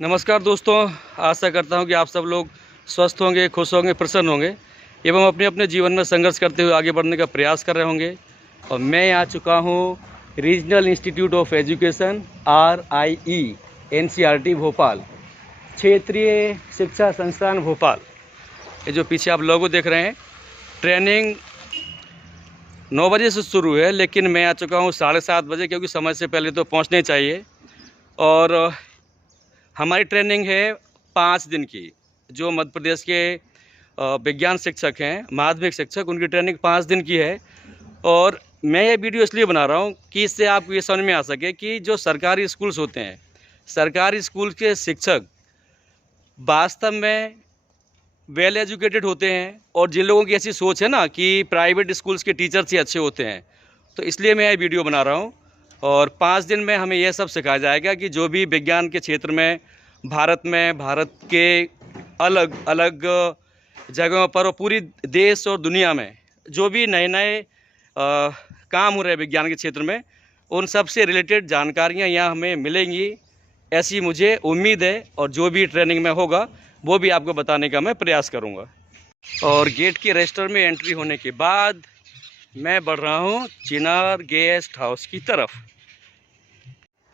नमस्कार दोस्तों, आशा करता हूं कि आप सब लोग स्वस्थ होंगे, खुश होंगे, प्रसन्न होंगे एवं अपने अपने जीवन में संघर्ष करते हुए आगे बढ़ने का प्रयास कर रहे होंगे। और मैं आ चुका हूं regional institute of education RIE NCRT Bhopal, क्षेत्रीय शिक्षा संस्थान भोपाल। ये जो पीछे आप लोगो देख रहे हैं, ट्रेनिंग 9 बजे से शुरू है, लेकिन मैं आ चुका हूँ 7:30 बजे, क्योंकि समय से पहले तो पहुँचने चाहिए। और हमारी ट्रेनिंग है 5 दिन की। जो मध्य प्रदेश के विज्ञान शिक्षक हैं, माध्यमिक शिक्षक, उनकी ट्रेनिंग 5 दिन की है। और मैं ये वीडियो इसलिए बना रहा हूँ कि इससे आपको ये समझ में आ सके कि जो सरकारी स्कूल्स होते हैं, सरकारी स्कूल के शिक्षक वास्तव में वेल एजुकेटेड होते हैं। और जिन लोगों की ऐसी सोच है ना कि प्राइवेट स्कूल्स के टीचर्स ही अच्छे होते हैं, तो इसलिए मैं ये वीडियो बना रहा हूँ। और 5 दिन में हमें यह सब सिखाया जाएगा कि जो भी विज्ञान के क्षेत्र में भारत के अलग अलग जगहों पर और पूरी देश और दुनिया में जो भी नए नए काम हो रहे हैं विज्ञान के क्षेत्र में, उन सब से रिलेटेड जानकारियाँ यहाँ हमें मिलेंगी, ऐसी मुझे उम्मीद है। और जो भी ट्रेनिंग में होगा वो भी आपको बताने का मैं प्रयास करूँगा। और गेट के रजिस्टर में एंट्री होने के बाद मैं बढ़ रहा हूँ चिनार गेस्ट हाउस की तरफ।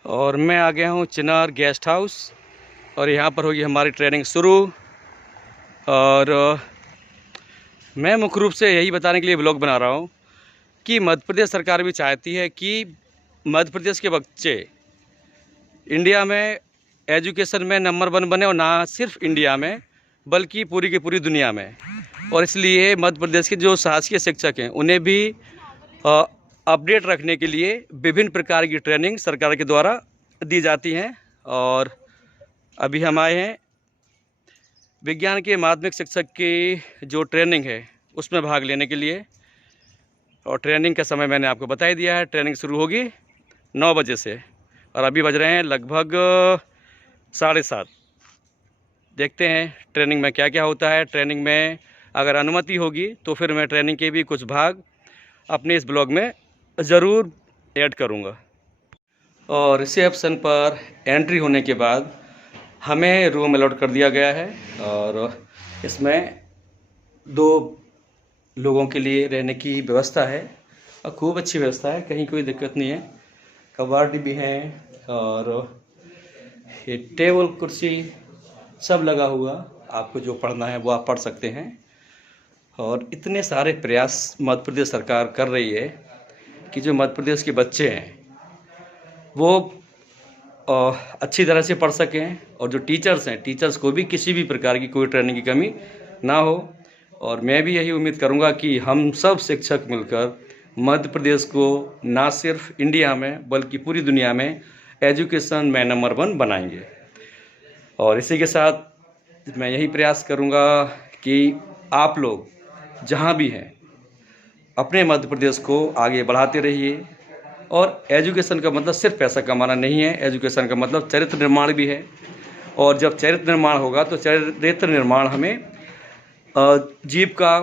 और मैं आ गया हूँ चिनार गेस्ट हाउस, और यहाँ पर होगी हमारी ट्रेनिंग शुरू। और मैं मुख्य रूप से यही बताने के लिए ब्लॉग बना रहा हूँ कि मध्य प्रदेश सरकार भी चाहती है कि मध्य प्रदेश के बच्चे इंडिया में एजुकेशन में नंबर 1 बने, और ना सिर्फ इंडिया में बल्कि पूरी की पूरी दुनिया में। और इसलिए मध्य प्रदेश के जो शासकीय शिक्षक हैं, उन्हें भी अपडेट रखने के लिए विभिन्न प्रकार की ट्रेनिंग सरकार के द्वारा दी जाती हैं। और अभी हम आए हैं विज्ञान के माध्यमिक शिक्षक की जो ट्रेनिंग है उसमें भाग लेने के लिए। और ट्रेनिंग का समय मैंने आपको बता ही दिया है। ट्रेनिंग शुरू होगी 9 बजे से, और अभी बज रहे हैं लगभग 7:30। देखते हैं ट्रेनिंग में क्या क्या होता है। ट्रेनिंग में अगर अनुमति होगी तो फिर मैं ट्रेनिंग के भी कुछ भाग अपने इस ब्लॉग में ज़रूर ऐड करूँगा। और रिसेप्शन पर एंट्री होने के बाद हमें रूम अलॉट कर दिया गया है, और इसमें 2 लोगों के लिए रहने की व्यवस्था है, और खूब अच्छी व्यवस्था है, कहीं कोई दिक्कत नहीं है। कबाड़ भी हैं, और ये टेबल कुर्सी सब लगा हुआ। आपको जो पढ़ना है वो आप पढ़ सकते हैं। और इतने सारे प्रयास मध्य प्रदेश सरकार कर रही है कि जो मध्य प्रदेश के बच्चे हैं वो अच्छी तरह से पढ़ सकें, और जो टीचर्स हैं, टीचर्स को भी किसी भी प्रकार की कोई ट्रेनिंग की कमी ना हो। और मैं भी यही उम्मीद करूंगा कि हम सब शिक्षक मिलकर मध्य प्रदेश को ना सिर्फ इंडिया में बल्कि पूरी दुनिया में एजुकेशन में नंबर 1 बनाएंगे। और इसी के साथ मैं यही प्रयास करूंगा कि आप लोग जहां भी हैं अपने मध्य प्रदेश को आगे बढ़ाते रहिए। और एजुकेशन का मतलब सिर्फ पैसा कमाना नहीं है, एजुकेशन का मतलब चरित्र निर्माण भी है। और जब चरित्र निर्माण होगा तो चरित्र निर्माण हमें जीविका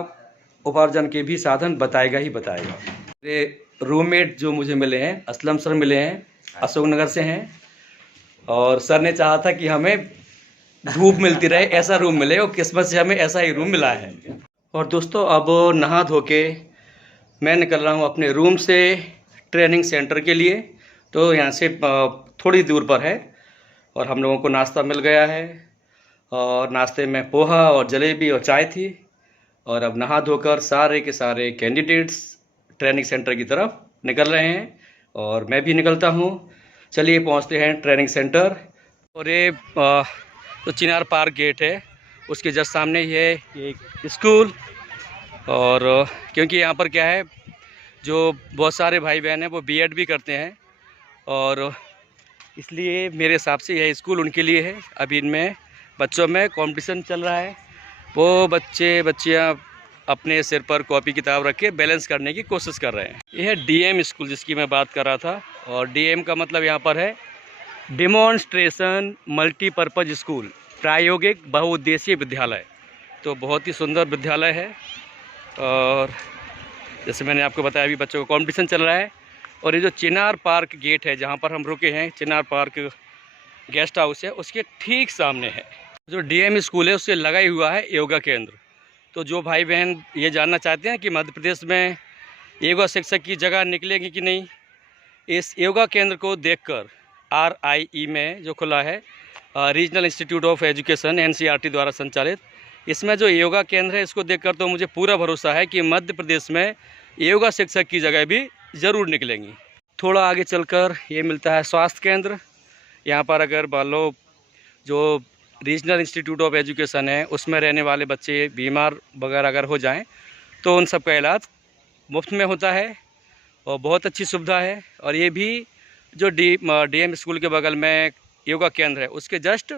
उपार्जन के भी साधन बताएगा ही बताएगा। मेरे रूममेट जो मुझे मिले हैं, असलम सर मिले हैं, अशोकनगर से हैं। और सर ने चाहा था कि हमें धूप मिलती रहे, ऐसा रूम मिले, और किस्मत से हमें ऐसा ही रूम मिला है। और दोस्तों, अब नहा धो के मैं निकल रहा हूँ अपने रूम से ट्रेनिंग सेंटर के लिए। तो यहाँ से थोड़ी दूर पर है, और हम लोगों को नाश्ता मिल गया है। और नाश्ते में पोहा और जलेबी और चाय थी। और अब नहा धोकर सारे के सारे कैंडिडेट्स ट्रेनिंग सेंटर की तरफ निकल रहे हैं, और मैं भी निकलता हूँ। चलिए पहुँचते हैं ट्रेनिंग सेंटर। और ये तो चिनार पार्क गेट है, उसके जस्ट सामने ही है एक स्कूल। और क्योंकि यहाँ पर क्या है, जो बहुत सारे भाई बहन हैं वो B.Ed भी करते हैं, और इसलिए मेरे हिसाब से यह स्कूल उनके लिए है। अभी इनमें बच्चों में कंपटीशन चल रहा है। वो बच्चियाँ अपने सिर पर कॉपी किताब रख के बैलेंस करने की कोशिश कर रहे हैं। यह है DM स्कूल जिसकी मैं बात कर रहा था। और DM का मतलब यहाँ पर है डिमॉन्स्ट्रेशन मल्टीपर्पज़ स्कूल, प्रायोगिक बहुउद्देशीय विद्यालय। तो बहुत ही सुंदर विद्यालय है। और जैसे मैंने आपको बताया, अभी बच्चों का कंपटीशन चल रहा है। और ये जो चिनार पार्क गेट है जहाँ पर हम रुके हैं, चिनार पार्क गेस्ट हाउस है उसके ठीक सामने है। जो डीएम स्कूल है उससे लगा ही हुआ है योगा केंद्र। तो जो भाई बहन ये जानना चाहते हैं कि मध्य प्रदेश में योगा शिक्षक की जगह निकलेगी कि नहीं, इस योगा केंद्र को देखकर RIE में जो खुला है regional institute of education NCERT द्वारा संचालित, इसमें जो योगा केंद्र है इसको देखकर तो मुझे पूरा भरोसा है कि मध्य प्रदेश में योगा शिक्षक की जगह भी ज़रूर निकलेंगी। थोड़ा आगे चलकर ये मिलता है स्वास्थ्य केंद्र। यहाँ पर अगर मान लो जो रीजनल इंस्टीट्यूट ऑफ एजुकेशन है उसमें रहने वाले बच्चे बीमार वगैरह अगर हो जाएं तो उन सब का इलाज मुफ्त में होता है और बहुत अच्छी सुविधा है। और ये भी जो DM स्कूल के बगल में योगा केंद्र है उसके जस्ट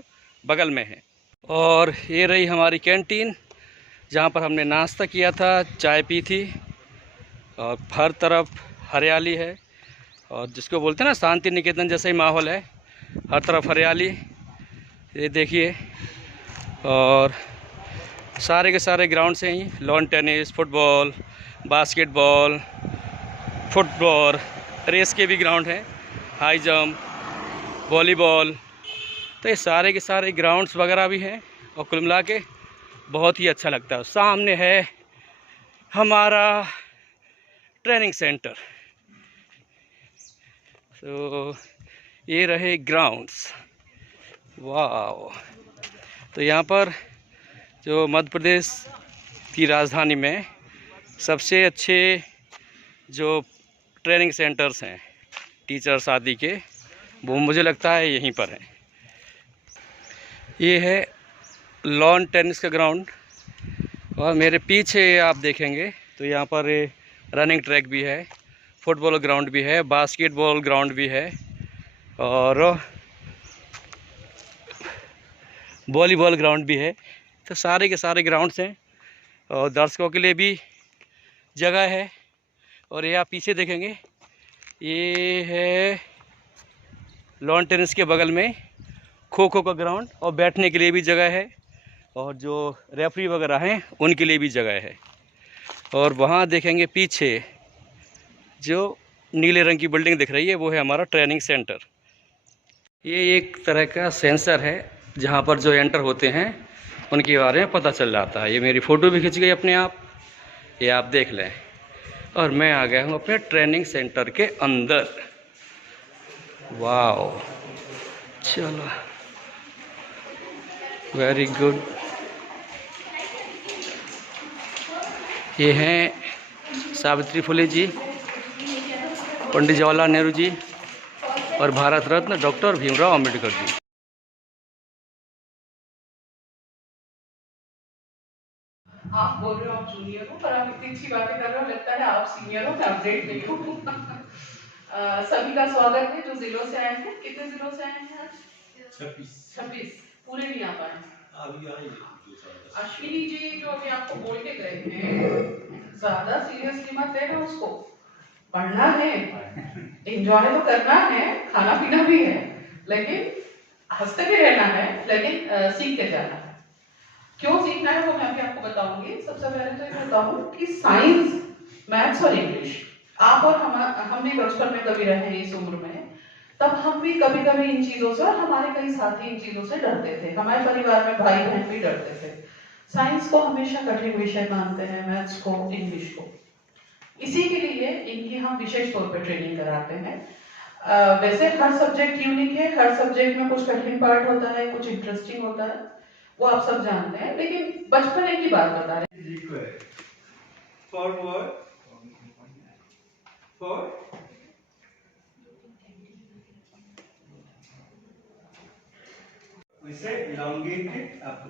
बगल में है। और ये रही हमारी कैंटीन जहाँ पर हमने नाश्ता किया था, चाय पी थी और हर तरफ हरियाली है और जिसको बोलते हैं ना शांति निकेतन जैसा ही माहौल है, हर तरफ हरियाली। ये देखिए, और सारे के सारे ग्राउंड्स हैं ही, lawn tennis, football, basketball, football, race के भी ग्राउंड हैं, हाई जंप, वॉलीबॉल। तो ये सारे के सारे ग्राउंड्स वगैरह भी हैं और कुल मिला के बहुत ही अच्छा लगता है। सामने है हमारा ट्रेनिंग सेंटर। तो ये रहे ग्राउंड्स। वाह! तो यहाँ पर जो मध्य प्रदेश की राजधानी में सबसे अच्छे जो ट्रेनिंग सेंटर्स हैं टीचर्स आदि के, वो मुझे लगता है यहीं पर है। ये है लॉन टेनिस का ग्राउंड और मेरे पीछे आप देखेंगे तो यहाँ पर रनिंग ट्रैक भी है, फुटबॉल ग्राउंड भी है, बास्केटबॉल ग्राउंड भी है और वॉलीबॉल ग्राउंड भी है। तो सारे के सारे ग्राउंड्स हैं और दर्शकों के लिए भी जगह है। और ये आप पीछे देखेंगे, ये है लॉन टेनिस के बगल में खो खो का ग्राउंड और बैठने के लिए भी जगह है और जो रेफरी वगैरह हैं उनके लिए भी जगह है। और वहाँ देखेंगे पीछे जो नीले रंग की बिल्डिंग दिख रही है वो है हमारा ट्रेनिंग सेंटर। ये एक तरह का सेंसर है जहाँ पर जो एंटर होते हैं उनके बारे में पता चल जाता है। ये मेरी फ़ोटो भी खिंच गई अपने आप, ये आप देख लें। और मैं आ गया हूँ अपने ट्रेनिंग सेंटर के अंदर। वाओ, चलो, वेरी गुड। ये हैं सावित्री फुले जी, पंडित जवाहरलाल नेहरू जी और भारत रत्न डॉक्टर भीमराव अम्बेडकर जी। आप बोल रहे हो आप जूनियर हो, पर आप इतनी अच्छी बातें कर रहे हो, लगता है आप सीनियर हो, मैं अपडेट नहीं हूँ। सभी का स्वागत है जो जिलों से आए हैं। कितने जिलों से आए हैं आज? 26। पूरे नहीं आ पाए। अश्विनी जी जो अभी आपको बोल के गए हैं, ज्यादा सीरियसली मत ले रहे उसको। पढ़ना है, एंजॉय तो करना है, खाना पीना भी है, लेकिन हंसते भी रहना है, लेकिन सीख के जाना है। क्यों सीखना है वो मैं अभी आपको बताऊंगी। सबसे पहले तो ये बताऊं कि साइंस, मैथ्स और इंग्लिश, आप और हम भी बचपन में कभी रहे हैं इस उम्र में, तब हम भी कभी कभी इन चीजों से और हमारे कई साथी इन चीजों से डरते थे। हमारे परिवार में भाई बहन भी डरते थे। साइंस को हमेशा कठिन विषय मानते हैं, मैथ्स को, इंग्लिश को। इसी के लिए इनकी हम विशेष तौर पर ट्रेनिंग कराते हैं। वैसे हर सब्जेक्ट यूनिक है, हर सब्जेक्ट में कुछ कठिन पार्ट होता है, कुछ इंटरेस्टिंग होता है, वो आप सब जानते हैं, लेकिन बचपन की बात बता रहे हैं। फॉरवर्ड फॉर इसे elongated up।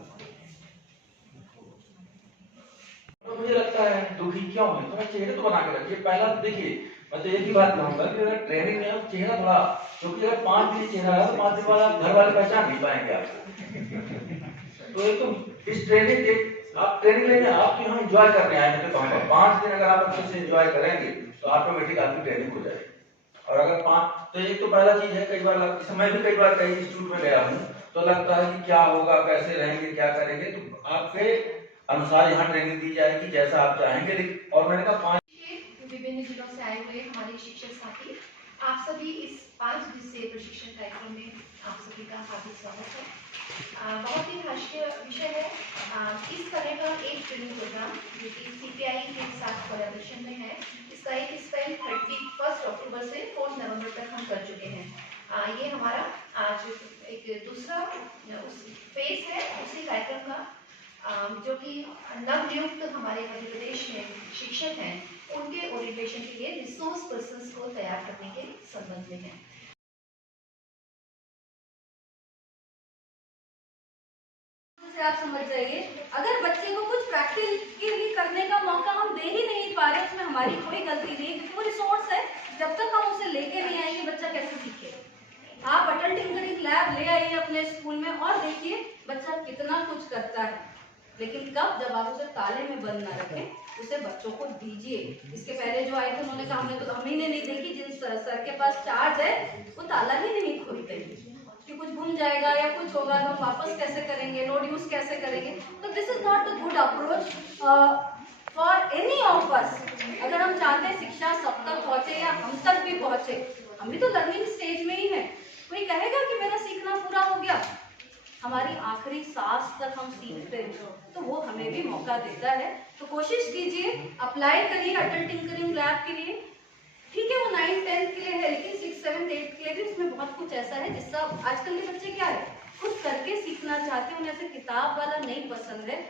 तो मुझे लगता है दुखी क्यों है, तो चेहरे तो बना के रखिए। पहला तो देखिए, मैं तो एक ही बात कहूंगा कि अगर ट्रेनिंग में आप चेहरा थोड़ा, क्योंकि अगर 5 दिन चेहरा है तो 5 दिन बाद आप घर वाले पहचान नहीं पाएंगे आपको। तो एक तो इस ट्रेनिंग के आप ट्रेनिंग लेने आप यहाँ एंजॉय करने आए हैं, तो कहूँगा 5 दिन अगर आप अच्छे से एंजॉय करेंगे तो ऑटोमेटिक आपकी ट्रेनिंग हो जाएगी। और अगर 5, तो एक तो पहला चीज है, कई बार मैं भी कई बार कई इंस्टीट्यूट में गया हूँ तो लगता है कि क्या होगा, कैसे रहेंगे, क्या करेंगे, तो आपके अनुसार यहाँ ट्रेनिंग दी जाएगी जैसा आप चाहेंगे। और मैंने कहा 5 विभिन्न जिलों से आए हुए हमारे शिक्षक साथी, आप सभी इस 5 दिवसीय प्रशिक्षण कार्यक्रम में आप सभी का हार्दिक स्वागत है। बहुत ही राष्ट्रीय विषय है। इस तरह का एक ट्रेनिंग प्रोग्राम जो कि CPI के साथ कोलैबोरेशन में है, इसका एक स्पेल 31 अक्टूबर से 4 नवंबर तक हम कर चुके हैं। ये हमारा आज एक दूसरा फेज है उसी कार्यक्रम का, जो कि नवनियुक्त हमारे मध्य प्रदेश में शिक्षक हैं उनके ओरिएंटेशन के लिए रिसोर्स पर्सन्स को तैयार करने के संबंध में है। आप समझ जाइए, अगर बच्चे को कुछ प्रैक्टिकली करने का मौका हम दे ही नहीं पा रहे, उसमें हमारी कोई गलती नहीं, क्योंकि वो रिसोर्स है। जब तक हम उसे लेके नहीं आएंगे बच्चा कैसे सीखे। आप अटल टिंकरिंग लैब ले आइए अपने स्कूल में और देखिए बच्चा कितना कुछ करता है, लेकिन कब, जब आप उसे ताले में बंद ना रखें, उसे बच्चों को दीजिए। इसके पहले जो आए थे उन्होंने कहा हमने तो हम ही ने नहीं देखी, जिन सर के पास चार्ज है वो ताला ही नहीं खोलते कि कुछ गुम जाएगा या कुछ होगा तो हम वापस कैसे करेंगे, नोट यूज कैसे करेंगे। तो this is not a good approach for any of us. अगर हम चाहते हैं शिक्षा सब तक पहुंचे या हम तक भी पहुंचे, हम भी तो लर्निंग स्टेज में ही है। कोई कहेगा कि मेरा सीखना पूरा हो गया, हमारी आखिरी सांस तक हम सीखते हैं, तो वो हमें भी मौका देता है। तो कोशिश कीजिए, अप्लाई करिए अटल टिंकरिंग लैब के लिए। ठीक है, वो 9th 10th के लिए है, लेकिन 6th 7th 8th के लिए भी उसमें बहुत कुछ ऐसा है जिसका आजकल के बच्चे क्या है, खुद करके सीखना चाहते हैं, उन्हें ऐसे किताब वाला नहीं पसंद है।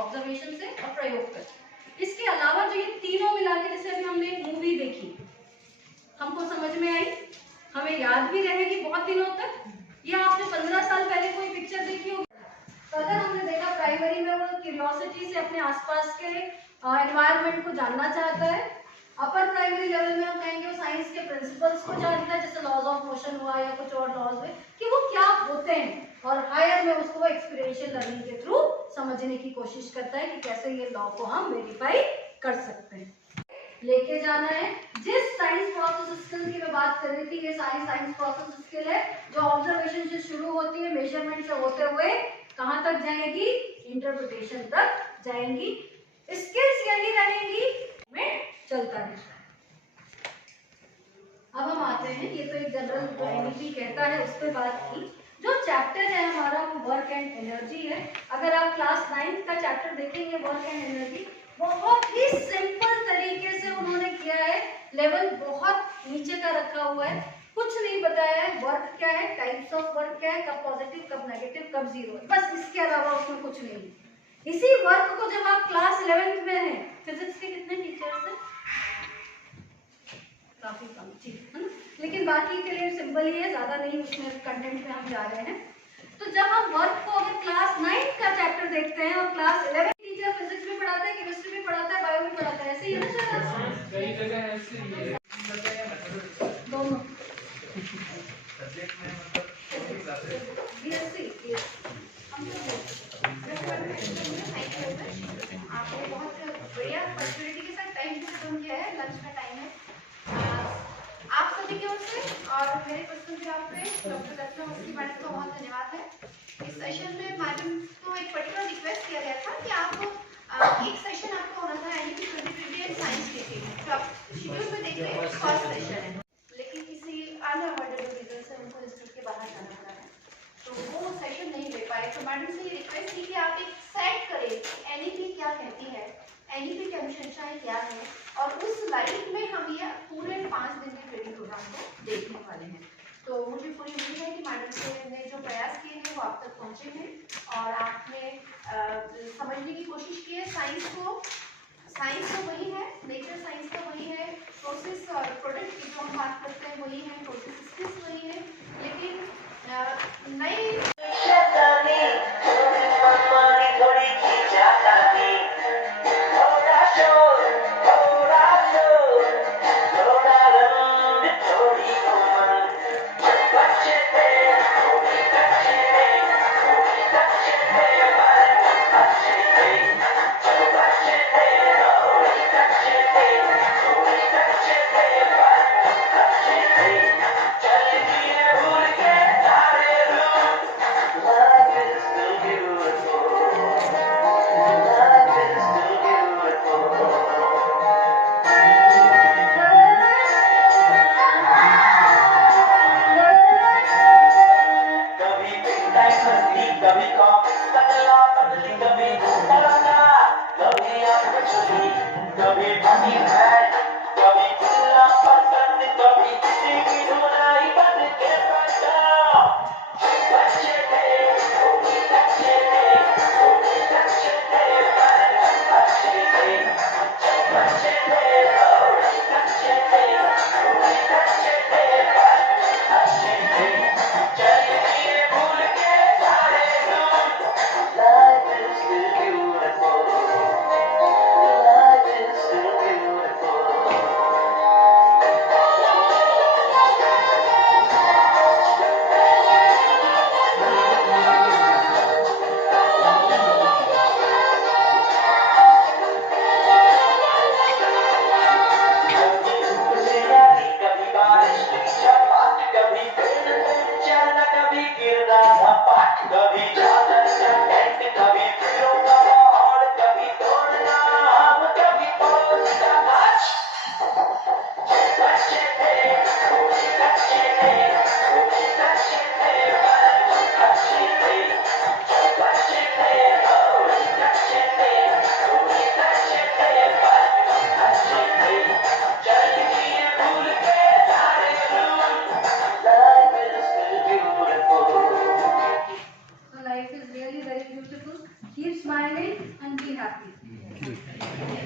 ऑब्जर्वेशन से और प्रयोग कर। इसके अलावा जो ये तीनों मिला के, जैसे अभी हमने एक मूवी देखी, हमको समझ में आई, हमें याद भी रहेगी बहुत दिनों तक, या आपने 15 साल पहले कोई पिक्चर देखी होगी। तो अगर हमने देखा प्राइमरी में वो क्यूरियोसिटी से अपने आसपास के एनवायरनमेंट को जानना चाहता है, अपर प्राइमरी लेवल में हम कहेंगे वो साइंस के प्रिंसिपल्स को जानता है, जैसे लॉज ऑफ मोशन हुआ या कुछ और लॉज हुए कि वो क्या होते हैं, और हायर में उसको एक्सपीरियंशियल लर्निंग के थ्रू समझने की कोशिश करता है कि कैसे ये लॉ को हम वेरीफाई कर सकते हैं। लेके जाना है। जिस साइंस प्रोसेस स्किल की मैं बात कर रही थी, ये सारी साइंस प्रोसेस स्किल है जो ऑब्जर्वेशन से शुरू होती है, मेजरमेंट से होते हुए कहाँ तक जाएगी, इंटरप्रिटेशन तक जाएंगी। स्किल्स यही रहेंगी में चलता है। अब हम आते हैं, ये तो एक जनरल एनईपी कहता है, उस पर बात की। जो चैप्टर है हमारा वर्क एंड एनर्जी है। अगर आप क्लास 9 का चैप्टर देखेंगे वर्क एंड एनर्जी, बहुत ही सिंपल तरीके से उन्होंने किया है, लेवल बहुत नीचे का रखा हुआ है, कुछ नहीं बताया है। वर्क क्या है, टाइप्स ऑफ वर्क क्या है, कब पॉजिटिव कब नेगेटिव कब जीरो, बस इसके अलावा उसमें कुछ नहीं। इसी वर्क को जब आप क्लास 11th में हैं, फिजिक्स के कितने टीचर्स हैं, काफी कम, ठीक है ना, लेकिन बाकी के लिए सिंपल ही है, ज्यादा नहीं उसमें कंटेंट में हम जा रहे हैं। तो जब हम वर्क को अगर क्लास 9 का चैप्टर देखते हैं और क्लास 11 टीचर फिजिक्स भी पढ़ाता है, केमिस्ट्री भी पढ़ाता है, बायो भी पढ़ाता है, ऐसे ही है ना सर, कई जगह ऐसे ही है दोनों सब्जेक्ट में, मतलब बीएससी हम पंक्चुअलिटी के साथ टाइम भी खत्म किया है, लंच का टाइम है। आप सभी की ओर से और मेरे पर्सनल बेहाफ पे डॉक्टर रत्ना मुस्लिम मैडम का बहुत धन्यवाद है। इस सेशन में मैडम को एक पर्टिकुलर रिक्वेस्ट किया गया था कि आप एक सेशन आपका होना था यानी कि 2020 साइंस के थी, तो आप शेड्यूल में देखिए फर्स्ट सेशन है, लेकिन किसी अनअवॉइडेबल रीजन से उनको इंस्टीट्यूट के बाहर जाना पड़ा है, तो वो सेशन नहीं ले पाए। तो मैडम से ये रिक्वेस्ट थी कि आप एक सेट करें एनईपी क्या कहती है, एनईपी की अनुशंसाएं क्या है, और उस लाइट में हम ये पूरे 5 दिन के ट्रेनिंग प्रोग्राम को देखने वाले हैं। तो मुझे पूरी उम्मीद है कि मैडम से ने जो प्रयास किए हैं वो आप तक पहुंचे हैं और आपने समझने की कोशिश की है साइंस तो वही है, नेचर साइंस का वही है, प्रोसेस और प्रोडक्ट की जो हम बात करते हैं वही है, प्रोसेस स्किल्स वही है, लेकिन नई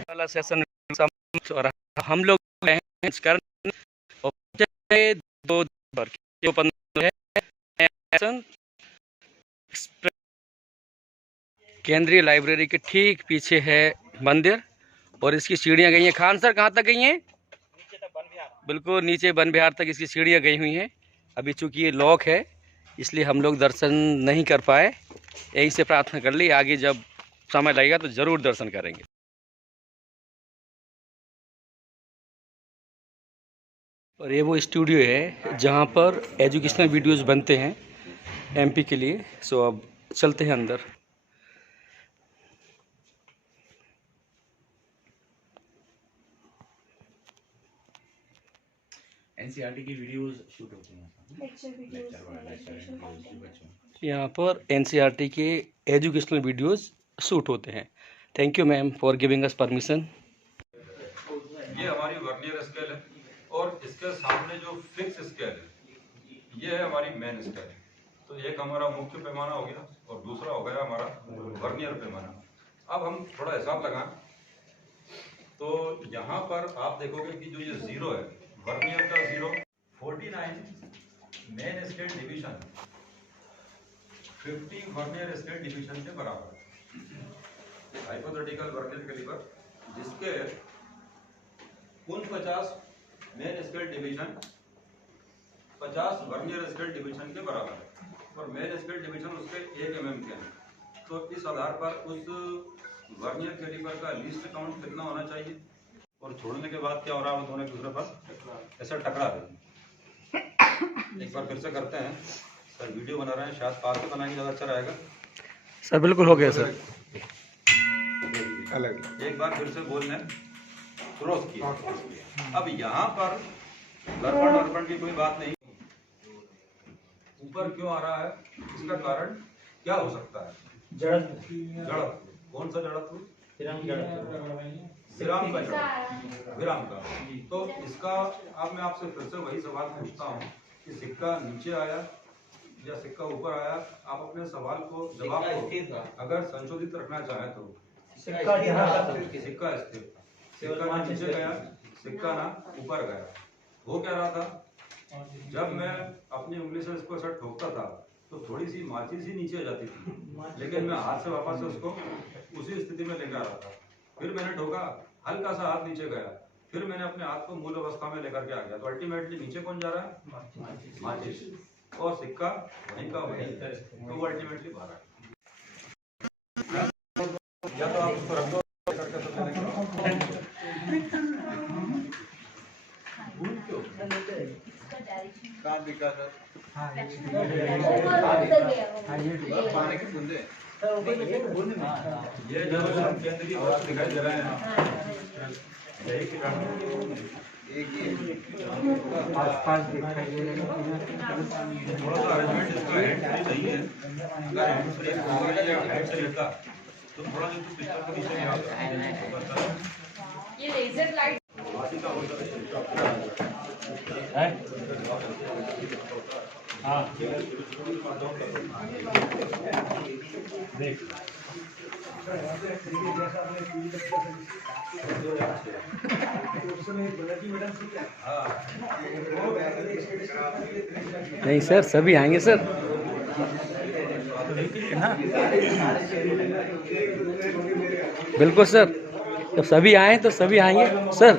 वाला सेशन और हम लोग केंद्रीय लाइब्रेरी के ठीक पीछे है मंदिर और इसकी सीढ़ियाँ गई हैं। खान सर कहाँ तक गई हैं? बिल्कुल नीचे वन विहार तक इसकी सीढ़ियाँ गई हुई हैं। अभी चूंकि ये लॉक है इसलिए हम लोग दर्शन नहीं कर पाए, यहीं से प्रार्थना कर ली, आगे जब समय लगेगा तो ज़रूर दर्शन करेंगे। और ये वो स्टूडियो है जहाँ पर एजुकेशनल वीडियोस बनते हैं एमपी के लिए। सो अब चलते हैं अंदर। एनसीईआरटी की वीडियोस शूट होती हैं यहाँ पर एनसीईआरटी के एजुकेशनल वीडियोस शूट होते हैं। Thank you ma'am for giving us permission. ये हमारी वर्नियर स्केल है और इसके सामने जो फिक्स स्केल है ये है हमारी मेन स्केल। तो एक हमारा मुख्य पैमाना हो गया और दूसरा हो गया हमारा वर्नियर पैमाना। अब हम थोड़ा हिसाब लगाएं तो यहाँ पर आप देखोगे कि जो ये जीरो है वर्नियर का zero, 49 main scale division 50 vernier scale division के बराबर है। हाइपोथेटिकल वर्नियर कैलिपर जिसके 49 main scale division 50 vernier scale division के बराबर है और मेन स्केल डिवीजन उसके 1 mm के हैं। तो इस आधार पर उस वर्नियर कैलिपर का लीस्ट काउंट कितना होना चाहिए और छोड़ने के बाद क्या हो रहा है, वो दोनों एक दूसरे पर ऐसा टकरा रहे। एक बार फिर से करते हैं सर, वीडियो बना रहे हैं, शायद पास से बनाएंगे ज़्यादा अच्छा रहेगा। सर बिल्कुल हो गया सर। एक बार फिर से बोलने क्रॉस किया। अब यहाँ पर गड़बड़ की कोई बात नहीं। ऊपर क्यों आ रहा है, इसका कारण क्या हो सकता है? जड़त्व। कौन सा जड़त्व? विराम का जड़त्व, विराम का। तो इसका अब मैं आपसे फिर से वही सवाल पूछता हूँ कि सिक्का नीचे आया या सिक्का ऊपर आया, आप अपने सवाल को जवाब को अगर संशोधित रखना चाहें तो सिक्का स्थिर, सिक्का ना नीचे गया, सिक्का ना ऊपर गया। हो क्या रहा था, जब मैं अपनी उंगली से इसको ऐसा ठोकता था तो थोड़ी सी माचिस ही नीचे आ जाती थी, लेकिन मैं हाथ से वापस से उसको उसी स्थिति में लेकर आ रहा था। फिर मैंने ठोका, हल्का सा हाथ नीचे गया, फिर मैंने अपने हाथ को मूल अवस्था में लेकर के आ गया, तो अल्टीमेटली नीचे कौन जा रहा है? माचिस। और सिक्का वहीं का वहीं, तो वो अल्टीमेटली बाहर है। या तो आप उसको रख दो करके सब ये जो केंद्रीय वस्तु दिखाई दे रहे हैं, यही की आसपास दिखाई दे रहे हैं। थोड़ा सा अरेंजमेंट इसका हेड फ्री नहीं है। अगर हेड फ्री होगा या हेड से लेता तो थोड़ा जो पिक्चर को नीचे ले आता। ये लेजर लाइट नहीं सर, सभी आएंगे सर। बिल्कुल सर, जब सभी आए तो सभी आएंगे सर।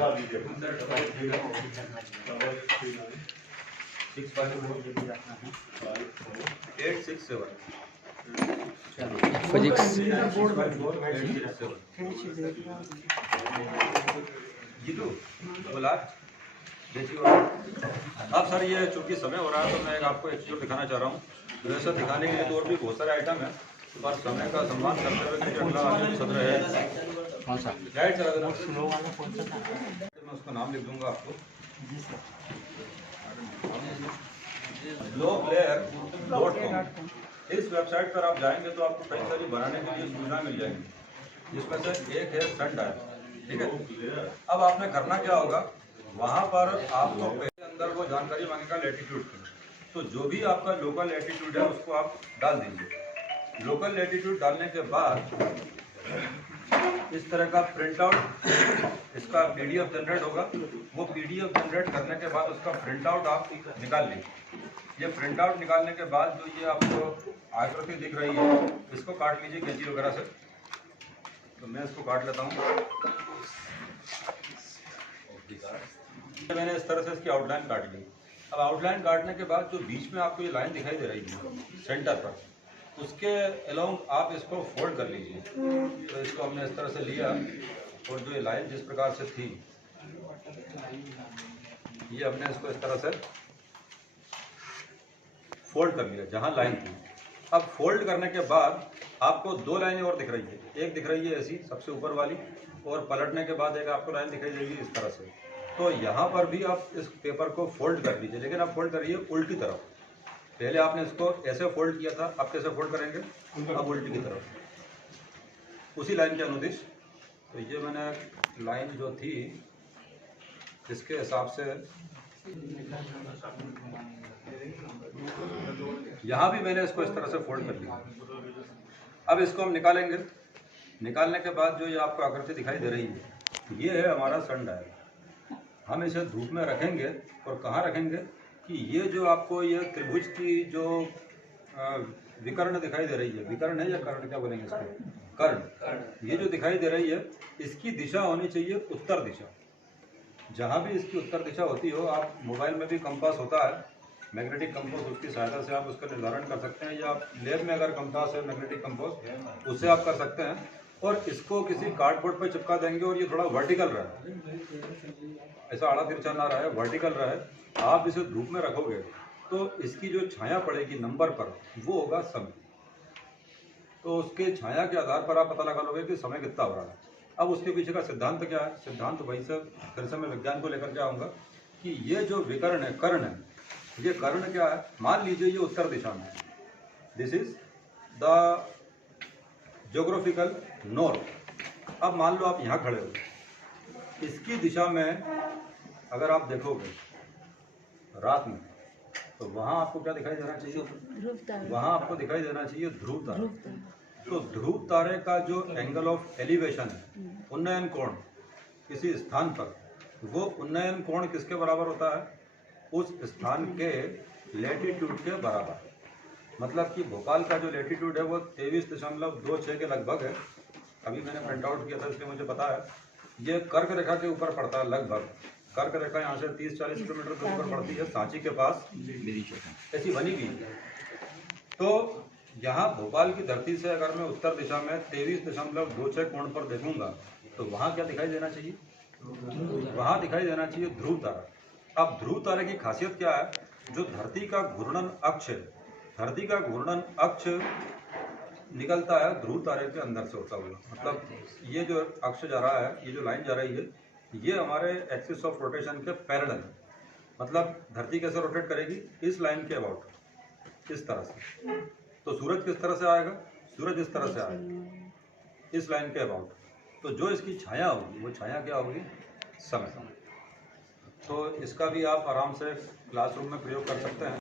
867 फिजिक्स अब सर ये चूंकि समय हो रहा है तो मैं आपको एक चीज दिखाना चाह रहा हूँ। वैसे दिखाने के लिए तो और भी बहुत सारे आइटम है, पर समय का सम्मान करते हुए क्योंकि अगला आदमी सदर है। कौन सा? लाइट चला देना, मैं उसका नाम लिख दूंगा आपको। globelayer.com। इस वेबसाइट पर आप जाएंगे तो आपको कई सारी बनाने के लिए सुविधा मिल जाएंगी, जिसमें से एक है सन डायल। ठीक है, अब आपने करना क्या होगा, वहाँ पर आपको पहले अंदर वो जानकारी मांगेगा लैटिट्यूड की, तो जो भी आपका लोकल लैटिट्यूड है उसको आप डाल दीजिए। लोकल लैटिट्यूड डालने के बाद इस तरह का प्रिंट आउट इसका PDF जनरेट होगा। वो PDF जनरेट करने के बाद उसका प्रिंट आउट आप निकाल लीजिए। ये प्रिंट आउट निकालने के बाद जो ये आपको आकृति दिख रही है, इसको काट लीजिए कैंची वगैरह से। तो मैं इसको काट लेता हूँ। मैंने इस तरह से इसकी आउटलाइन काट ली। अब आउटलाइन काटने के बाद जो बीच में आपको ये लाइन दिखाई दे रही है सेंटर पर, उसके अलोंग आप इसको फोल्ड कर लीजिए। तो इसको हमने इस तरह से लिया और जो ये लाइन जिस प्रकार से थी, ये हमने इसको इस तरह से फोल्ड कर लिया जहां लाइन थी। अब फोल्ड करने के बाद आपको दो लाइनें और दिख रही है, एक दिख रही है ऐसी सबसे ऊपर वाली, और पलटने के बाद एक आपको लाइन दिखाई देगी इस तरह से। तो यहाँ पर भी आप इस पेपर को फोल्ड कर लीजिए, लेकिन आप फोल्ड करिए उल्टी तरफ। पहले आपने इसको ऐसे फोल्ड किया था, अब कैसे फोल्ड करेंगे, अब उल्टी की तरफ, उसी लाइन के अनुदिश। तो ये मैंने लाइन जो थी इसके हिसाब से यहाँ भी मैंने इसको इस तरह से फोल्ड कर लिया। अब इसको हम निकालेंगे। निकालने के बाद जो ये आपको आकृति दिखाई दे रही है, ये है हमारा सन डायल। हम इसे धूप में रखेंगे, और कहाँ रखेंगे कि ये जो आपको ये त्रिभुज की जो विकर्ण दिखाई दे रही है, विकर्ण है या कर्ण, क्या बोलेंगे इसको, कर्ण, ये जो दिखाई दे रही है, इसकी दिशा होनी चाहिए उत्तर दिशा। जहाँ भी इसकी उत्तर दिशा होती हो, आप मोबाइल में भी कंपास होता है, मैग्नेटिक कंपास, उसकी सहायता से आप उसका निर्धारण कर सकते हैं, या आप लैब में अगर कंपास है मैग्नेटिक कंपास, उससे आप कर सकते हैं। और इसको किसी कार्डबोर्ड पर चिपका देंगे और ये थोड़ा वर्टिकल रहा है, ऐसा आड़ा तिरछा ना रहा है, वर्टिकल रहा है, आप इसे धूप में रखोगे तो इसकी जो छाया पड़ेगी नंबर पर वो होगा समय। तो उसके छाया के आधार पर आप पता लगा लोगे कि समय कितना हो रहा है। अब उसके पीछे का सिद्धांत क्या है? सिद्धांत वही से फिर से मैं विज्ञान को लेकर के आऊँगा कि ये जो विकर्ण है, कर्ण है, ये कर्ण क्या है? मान लीजिए ये उत्तर दिशा में है, this is the geographical north. अब मान लो आप यहाँ खड़े हो, इसकी दिशा में अगर आप देखोगे रात में तो वहाँ आपको क्या दिखाई देना चाहिए? वहाँ आपको दिखाई देना चाहिए ध्रुव तारा। तो ध्रुव तारे का जो एंगल ऑफ एलिवेशन है, उन्नयन कोण किसी स्थान पर, वो उन्नयन कोण किसके बराबर होता है? उस स्थान के लैटिट्यूड के बराबर। मतलब कि भोपाल का जो लैटिट्यूड है वो 23.26 के लगभग है। अभी मैंने प्रिंट आउट किया था इसलिए मुझे पता है। ये कर्क रेखा के ऊपर पड़ता है लगभग। कर्क रेखा यहाँ से 30-40 किलोमीटर के ऊपर पड़ती है, सांची के पास ऐसी बनी हुई है। तो यहाँ भोपाल की धरती से अगर मैं उत्तर दिशा में 23.26 कोण पर देखूंगा तो वहाँ क्या दिखाई देना चाहिए? वहाँ दिखाई देना चाहिए ध्रुव तारा। अब ध्रुव तारे की खासियत क्या है? जो धरती का घूर्णन अक्ष है, धरती का घूर्णन अक्ष निकलता है ध्रुव तारे के अंदर से होता हुआ। मतलब ये जो अक्ष जा रहा है, ये जो लाइन जा रही है, ये हमारे एक्सिस ऑफ रोटेशन के पैरेलल है। मतलब धरती कैसे रोटेट करेगी? इस लाइन के अबाउट, इस तरह से। तो सूरज किस तरह से आएगा? सूरज इस तरह से आएगा, इस लाइन के अबाउट। तो जो इसकी छाया होगी वो छाया क्या होगी? समय। तो इसका भी आप आराम से क्लासरूम में प्रयोग कर सकते हैं।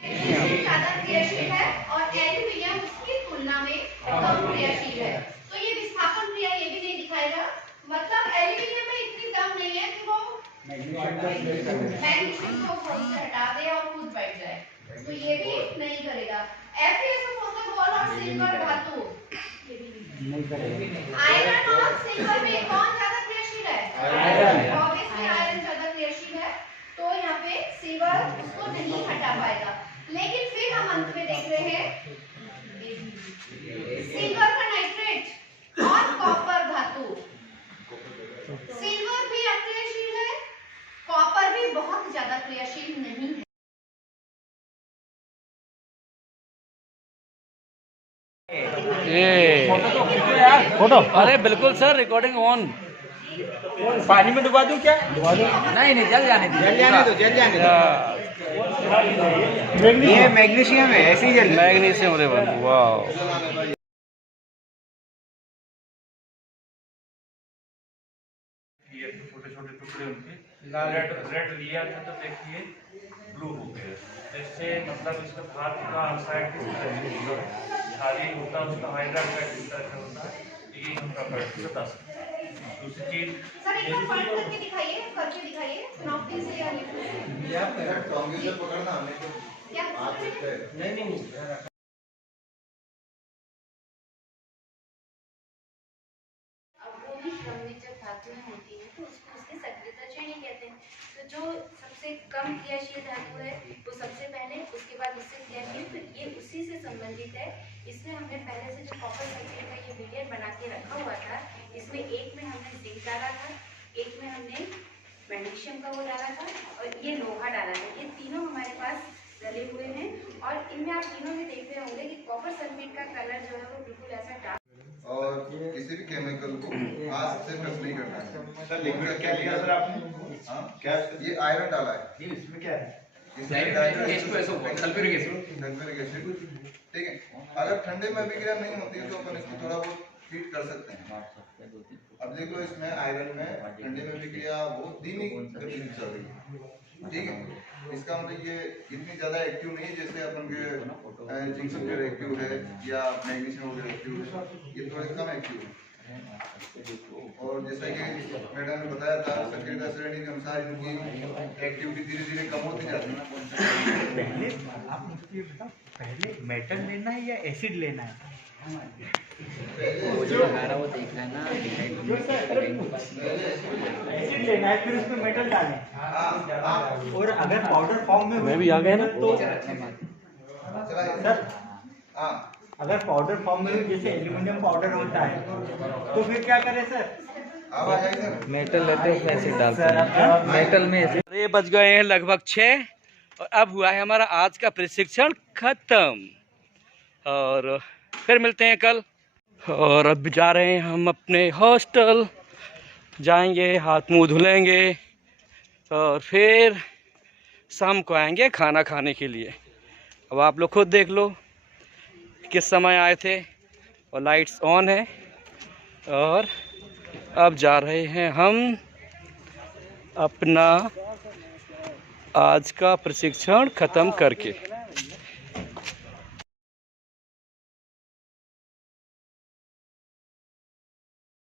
ज्यादा क्रियाशील है और एल्यूमिनियम उसकी तुलना में कम क्रियाशील है। तो ये विस्थापन क्रिया ये भी नहीं दिखाएगा। मतलब एल्यूमिनियम में इतनी दम नहीं है कि वो मैग्नीशियम को फोन से हटा दे और खुद बैठ जाए, तो ये भी नहीं करेगा। Fe(SO4) और सिल्वर धातु, आयरन और सिल्वर में कौन ज्यादा क्रियाशील है? आयरन। ऑब्वियसली आयरन ज्यादा क्रियाशील है, तो यहाँ पे सिल्वर उसको नहीं हटा पाएगा। लेकिन फिर हम अंत में देख रहे हैं सिल्वर का नाइट्रेट और कॉपर धातु। सिल्वर भी अक्रियाशील है, कॉपर भी बहुत ज्यादा क्रियाशील नहीं है। ये फोटो, अरे बिल्कुल सर, रिकॉर्डिंग ऑन। पानी में डुबा दूं क्या? नहीं नहीं, जल जाने दीजिए। जल जाने दो, जल जाने दो। ये मैग्नीशियम है, ऐसे ही जल। मैग्नीशियम, अरे वाह। ये छोटे छोटे टुकड़े उनके रेड लिया था तो देखिए ब्लू हो गया। इससे मतलब इसका भात का आंसर किस तरह से खाली होता है, उसका हाइड्रा इफेक्ट किस तरह से होता है, ये हम प्रॉपर्टी बता सकते हैं। दूसरी चीज सर एक बार पॉइंट करके दिखाइए, नौकरी से या कंप्यूटर पकड़ना हमें तो क्या नहीं वो भी श्रमनिचक धातुएं होती हैं, तो उसको उसकी सक्रियता श्रेणी कहते हैं। तो जो सबसे कम क्रियाशील धातु है वो सबसे पहले, उसके बाद उससे क्रियाशील, फिर ये उसी से संबंधित है। इसमें हमने पहले से जो कॉपर सल्फेट का ये बिलियन बना के रखा हुआ था, इसमें एक में हमने जिंक डाला था, एक में हमने मैग्नीशियम का वो डाला था और ये लोहा डाला था। ये तीनों हमारे पास डले हुए हैं और इनमें आप तीनों में देख रहे होंगे कि कॉपर सल्फेट का कलर जो है वो बिल्कुल ऐसा डार्क, और किसी भी केमिकल को हाथ से टच नहीं करना है। सर लिक्विड क्या लिया सर आपने? हाँ, क्या ये आयरन डाला है, ये इसमें क्या है? Sulphuric acid. ठीक है, अगर ठंडे में अभिक्रिया नहीं होती है तो अपन इसको थोड़ा बहुत हीट कर सकते हैं। अब देखो इसमें आयरन में ठंडे में अभिक्रिया बहुत धीमी गति से चल रही है। ठीक है, इसका मतलब ये इतनी ज्यादा एक्टिव नहीं है जैसे अपन के जिंक सल्फेट एक्टिव है या मैग्नीशियम वगैरह एक्टिव है, ये थोड़े कम एक्टिव है। और जैसा कि मैडम ने बताया था, सक्रियता श्रेणी के अनुसार इनकी एक्टिविटी धीरे धीरे कम होती जाती है। पहले आप मुझे बताओ, पहले मेटल लेना है या एसिड लेना है? जो वो देखना है ना, एसिड लेना है, फिर उसमें मेटल डालें। और अगर पाउडर फॉर्म में मैं भी आ गया ना तो चलाइए सर हाँ अगर पाउडर फॉर्म में भी जैसे एल्यूमिनियम पाउडर होता है तो फिर क्या करें सर? आप आ जाइए सर। मेटल लेते हैं उसमें एसिड डालते सर हैं, मेटल में एसिड। ये बज गए हैं लगभग 6 और अब हुआ है हमारा आज का प्रशिक्षण खत्म और फिर मिलते हैं कल। और अब जा रहे हैं हम अपने हॉस्टल, जाएंगे, हाथ मुंह धुलेंगे और फिर शाम को आएंगे खाना खाने के लिए। अब आप लोग खुद देख लो किस समय आए थे और लाइट्स ऑन है और अब जा रहे हैं हम अपना आज का प्रशिक्षण ख़त्म करके।